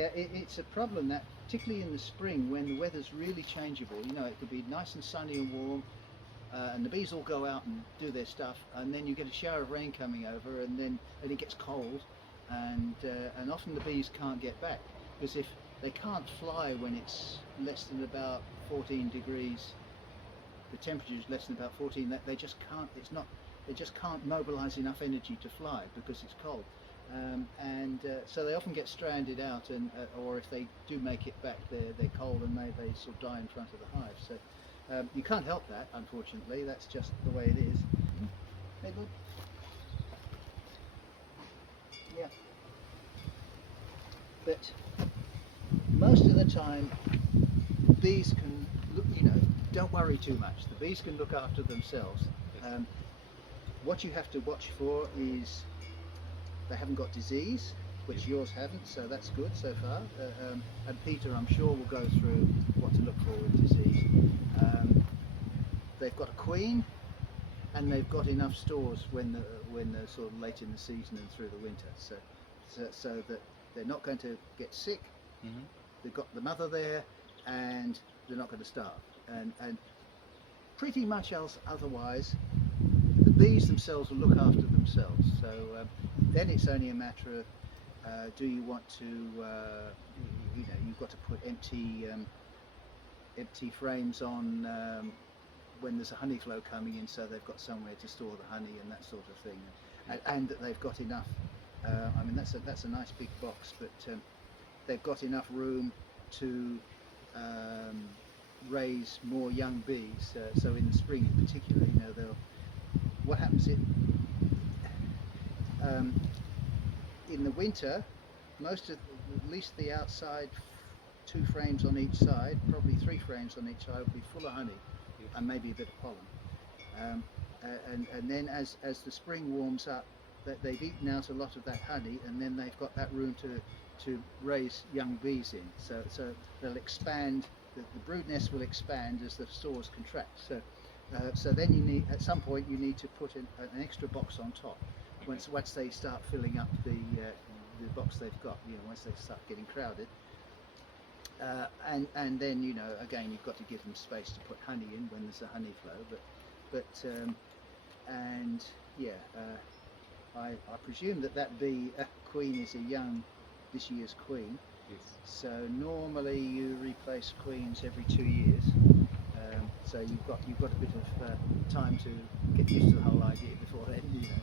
Yeah, it's a problem that, particularly in the spring when the weather's really changeable, you know, it could be nice and sunny and warm, and the bees all go out and do their stuff, and then you get a shower of rain coming over, and it gets cold, and often the bees can't get back, because if they can't fly when it's less than about 14 degrees, the temperature is less than about 14, that they just can't, they just can't mobilize enough energy to fly because it's cold. So they often get stranded out, and or if they do make it back, they're cold and they sort of die in front of the hive. So you can't help that, unfortunately. That's just the way it is. Hey, good. Yeah. But most of the time, the bees can look. You know, don't worry too much. The bees can look after themselves. What you have to watch for is they haven't got disease, which yours haven't, so that's good so far. And Peter, I'm sure, will go through what to look for with disease. They've got a queen, and they've got enough stores when they're sort of late in the season and through the winter, so that they're not going to get sick. Mm-hmm. They've got the mother there, and they're not going to starve. And pretty much else otherwise, the bees themselves will look after themselves. So then it's only a matter of do you want to, you know, you've got to put empty frames on when there's a honey flow coming in, so they've got somewhere to store the honey and that sort of thing, and that they've got enough. I mean, that's a nice big box, but they've got enough room to raise more young bees. So in the spring, in particular, you know, what happens in the winter, at least the outside 2 frames on each side, probably 3 frames on each side, will be full of honey and maybe a bit of pollen. And then as the spring warms up, they've eaten out a lot of that honey, and then they've got that room to raise young bees in. So they'll expand. The brood nest will expand as the stores contract. So then you need, at some point, you need to put in an extra box on top. Once they start filling up the box they've got, you know, once they start getting crowded, and then, you know, again, you've got to give them space to put honey in when there's a honey flow. And yeah, I presume that bee queen is a young, this year's queen. Yes. So normally you replace queens every 2 years. So you've got a bit of time to get used to the whole idea before then, you know.